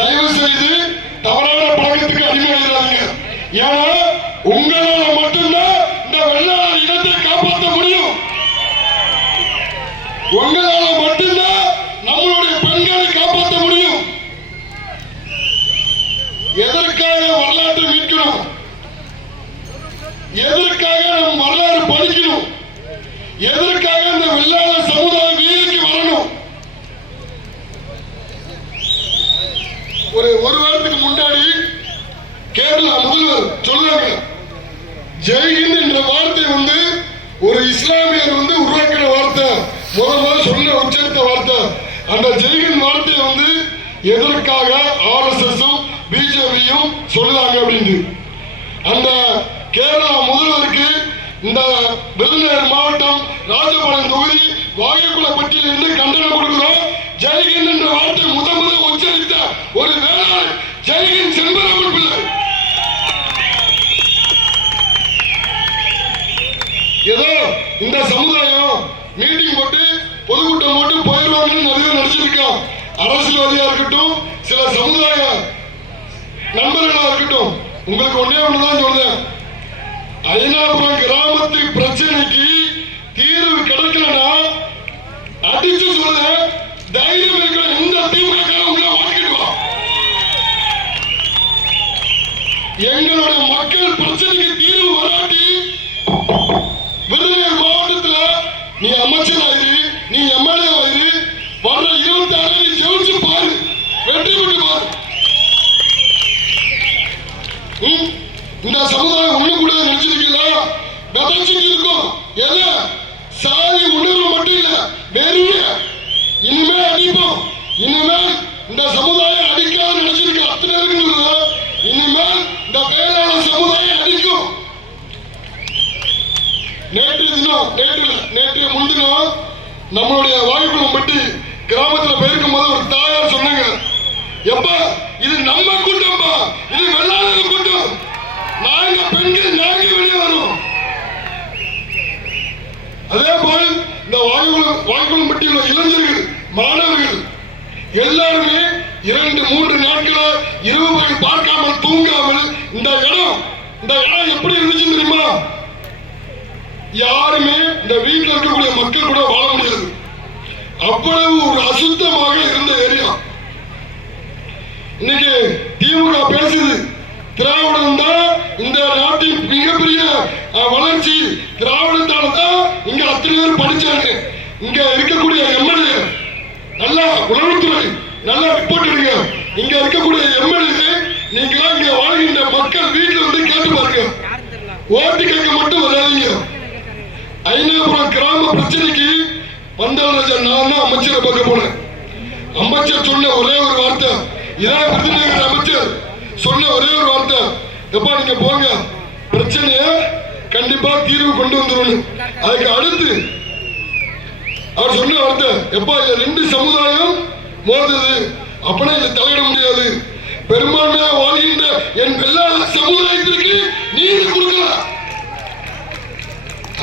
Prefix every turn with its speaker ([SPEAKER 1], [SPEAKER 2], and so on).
[SPEAKER 1] தயவு செய்து தவறான பழக்கத்துக்கு அடிமையாகிறாங்க ஏன்னா உங்களால மட்டும்தான் இந்த வெள்ளாள இனத்தை காப்பாற்ற முடியும். உங்களால மட்டும்தான் நம்மளுடைய பெண்களை காப்பாற்ற முடியும். எதற்காக வரலாற்றை மீட்கணும்? எதற்காக நம் வரலாறு படிக்கணும் எதற்காக இந்த வெள்ளாள சமுதாய வீதிக்கு வரணும் ஒரு ஒரு வாரத்துக்கு முன்னாடி கேரளா முதல்வர் சொல்றாங்க ஜெய்ஹிந்த் என்ற வார்த்தை வந்து ஒரு இஸ்லாமியர் வந்து உருவாக்கின வார்த்தை. முதல் முதல்ல சொன்ன உச்சரித்த வார்த்தை. அந்த ஜெய்ஹிந்த் வார்த்தையை வந்து எதற்காக ஆர்எஸ்எஸும் பிஜேபியும் சொல்லுறாங்க அப்படின்னு அந்த கேரளா முதல்வருக்கு இந்த விருதுநகர் மாவட்டம் ராஜபாளையம் தொகுதி இருந்து கண்டனம் கொடுக்கிறோம். ஜெயகன் என்ற வார்த்தை முத முத உச்சரித்த ஒரு வேளாண் ஜெயகன் செண்பரமன் பிள்ளை. ஏதோ இந்த சமுதாயம் மீட்டிங் போட்டு பொதுக்கூட்டம் போட்டு போயிடுவாங்கன்னு நிறைய நினைச்சிருக்கோம் அரசியல்வாதியா இருக்கட்டும் சில சமுதாய நண்பர்களா இருக்கட்டும் உங்களுக்கு ஒன்னே ஒண்ணுதான் சொல்றேன். ஐநாபுரம் கிராம பிரச்சனைக்கு தீர்வு கிடைக்கலனா அடிச்சு சொல்றேன் தைரியம் இருக்கிற எந்த திமுக உள்ள வாங்கிட்டு வா எங்களுடைய மக்கள் பிரச்சனைக்கு தீர்வு வராட்டி விருதுநகர் மாவட்டத்துல நீ அமைச்சர் ஆயிரு நீ எம்எல்ஏ ஆயிரு வர்ற இருபத்தி ஆறு நீ ஜெயிச்சு பாரு. வெற்றி பெற்று பாரு. இந்த சமுதாயம் ஒண்ணு கூட நினைச்சிருக்கீங்களா? விதைச்சிட்டு இருக்கும். எது சாதி உணர்வு மட்டும் இல்ல வெறிய இனிமே அடிப்போம். இனிமே இந்த சமுதாயம் அடிக்காத நினைச்சிருக்க அத்தனை இருக்குங்களா இனிமேல் இந்த வேளாண் சமுதாயம் அடிக்கும் நேற்று தினம் நேற்று இல்ல, நேற்று முன்தினம் நம்மளுடைய வாயுக்குளம் பட்டி கிராமத்துல போயிருக்கும் போது ஒரு தாயார் சொன்னாங்க. எப்ப? இது நம்ம கூட்டம்பா இது வெள்ளாளர் கூட்டம் நாங்க பெண்கள் நாங்க வெளியே வரும் அதே போல் இந்த வாயுகுளம் வாயுகுளம் பட்டியில் இளைஞர்கள் மாணவர்கள் எல்லாருமே இரண்டு மூன்று நாட்களா இரவு பார்க்காமல் தூங்காமல் இந்த இடம் இந்த இடம் எப்படி இருந்துச்சு தெரியுமா? யாருமே இந்த வீட்டில் இருக்கக்கூடிய மக்கள் கூட வாழ முடியாது. அவ்வளவு ஒரு அசுத்தமாக இருந்த ஏரியா. இன்னைக்கு திமுக பேசுது. திராவிடம் தான் இந்த நாட்டின் மிகப்பெரிய வளர்ச்சி. திராவிடத்தால தான் இங்க அத்தனை பேர் படிச்சாங்க. இங்க இருக்கக்கூடிய எம்எல்ஏ நல்லா உளவுத்துறை நல்லா ரிப்போர்ட் எடுங்க. இங்க இருக்கக்கூடிய எம்எல்ஏ நீங்க இங்க வாழ்கின்ற மக்கள் வீட்டுல வந்து கேட்டு பாருங்க. ஓட்டு கேட்க மட்டும் வராதீங்க. ஐநாபுரம் கிராம பிரச்சனைக்கு பந்தலராஜன் நான் தான் அமைச்சரை பார்க்க போனேன். அமைச்சர் சொன்ன ஒரே ஒரு வார்த்தை. இதான் விருதுநகர் அமைச்சர். சொன்ன ஒரே ஒரு வார்த்தை. எப்பா நீங்க போங்க. பிரச்சனைய கண்டிப்பா தீர்வு கொண்டு வந்துடும் அதுக்கு அடுத்து அவர் சொன்ன வார்த்தை எப்பா இதுல ரெண்டு சமுதாயம் மோதுது. அப்படின்னா இதை தலையிட முடியாது. பெரும்பான்மையாக வாழ்கின்ற என் எல்லா சமுதாயத்திற்கு நீதி கொடுக்கலாம்.